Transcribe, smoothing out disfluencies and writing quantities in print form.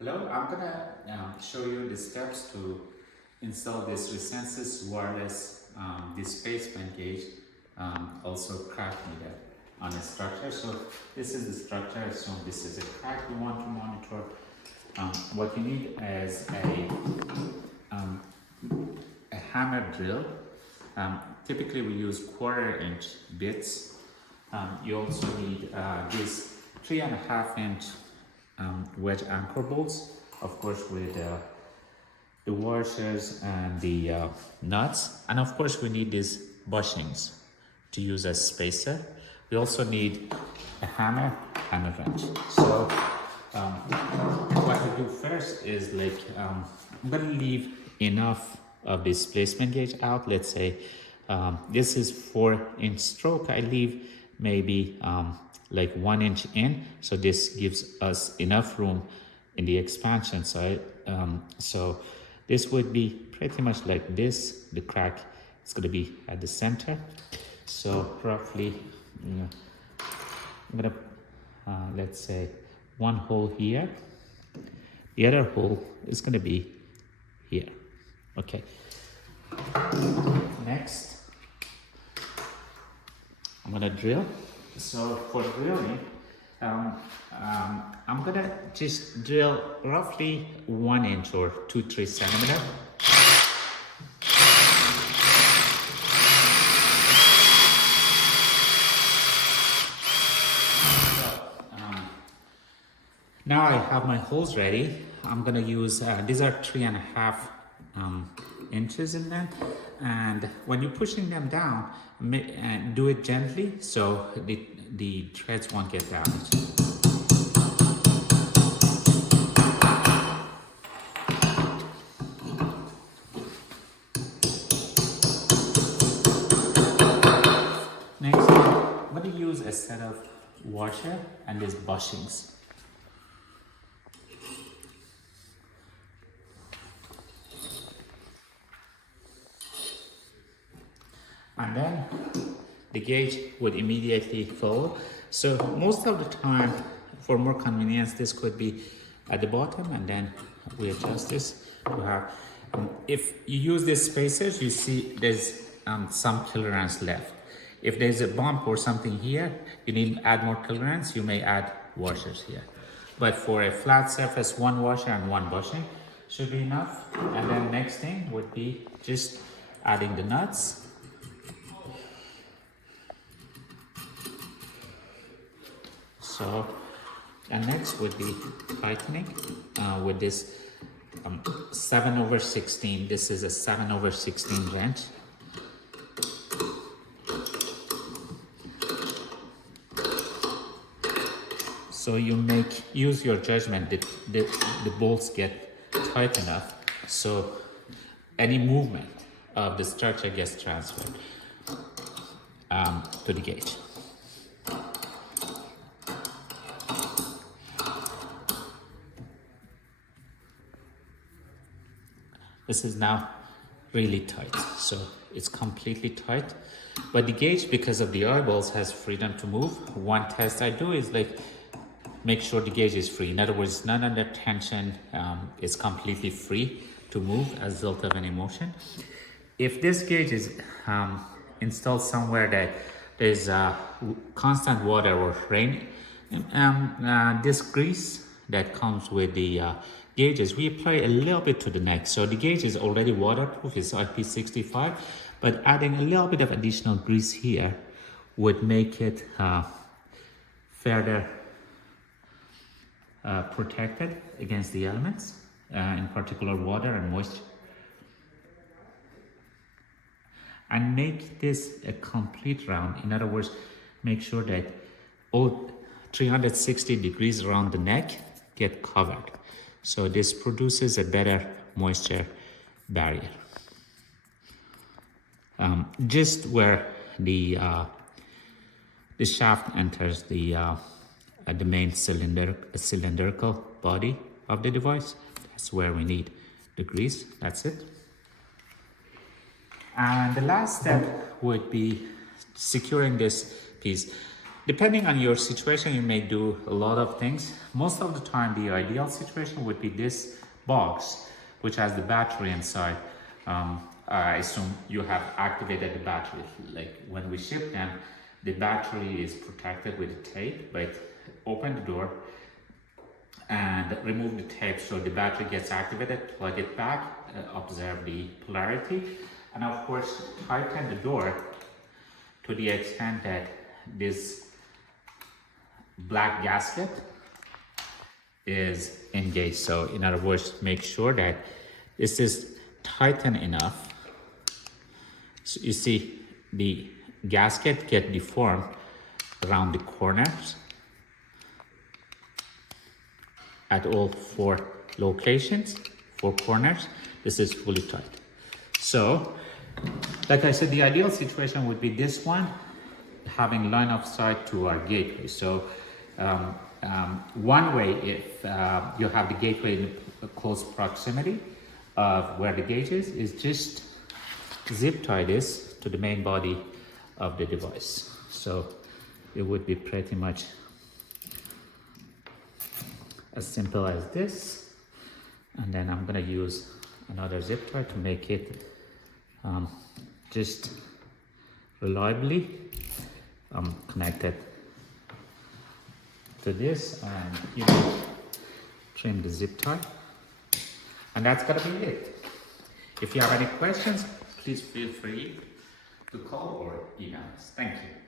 Hello, I'm gonna show you the steps to install this Resensys wireless displacement gauge, also crack meter on a structure. So this is the structure, so this is a crack we want to monitor. What you need is a hammer drill. Typically we use 1/4-inch bits. You also need these 3.5-inch wedge anchor bolts, of course, with the washers and the nuts, and of course we need these bushings to use as spacer. We also need a hammer and a wrench. So what I do first is I'm gonna leave enough of this displacement gauge out. Let's say this is 4-inch stroke. I leave maybe like 1 inch in, so this gives us enough room in the expansion side. So this would be pretty much like this. The crack is going to be at the center, so roughly I'm gonna let's say one hole here, the other hole is going to be here. Okay, next I'm gonna drill. So for drilling, I'm gonna just drill roughly 1 inch or 2-3 centimeter. Now I have my holes ready. I'm gonna use, these are 3.5 inches in them, and when you're pushing them down, do it gently so the threads won't get damaged. Next, I'm going to use a set of washer and these bushings. And then the gauge would immediately follow. So most of the time, for more convenience, this could be at the bottom, and then we adjust this to have, if you use these spacers, you see there's some tolerance left. If there's a bump or something here, you need to add more tolerance, you may add washers here. But for a flat surface, 1 washer and 1 bushing should be enough. And then next thing would be just adding the nuts. So, and next would be tightening with this 7/16. This is a 7/16 wrench. So you use your judgment that the bolts get tight enough so any movement of the structure gets transferred to the gauge. This is now really tight, so it's completely tight. But the gauge, because of the eyeballs, has freedom to move. One test I do is make sure the gauge is free. In other words, none under tension, it's completely free to move as a result of any motion. If this gauge is installed somewhere that there's constant water or rain, this grease that comes with the gauges, we apply a little bit to the neck. So the gauge is already waterproof, it's IP65, but adding a little bit of additional grease here would make it further protected against the elements, in particular water and moisture. And make this a complete round. In other words, make sure that all 360 degrees around the neck get covered. So this produces a better moisture barrier. Just where the shaft enters the main cylindrical body of the device, that's where we need the grease. That's it. And the last step would be securing this piece. Depending on your situation, you may do a lot of things. Most of the time, the ideal situation would be this box, which has the battery inside. I assume you have activated the battery. Like when we ship them, the battery is protected with tape, but open the door and remove the tape so the battery gets activated, plug it back, observe the polarity, and of course tighten the door to the extent that this black gasket is engaged. So in other words, make sure that this is tightened enough. So you see the gasket get deformed around the corners at all 4 locations, 4 corners. This is fully tight. So like I said, the ideal situation would be this one, having line of sight to our gateway. So one way, if you have the gateway in a close proximity of where the gate is just zip tie this to the main body of the device. So it would be pretty much as simple as this. And then I'm gonna use another zip tie to make it just reliably connected to this, and trim the zip tie, and that's gonna be it. If you have any questions, please feel free to call or email us. Thank you.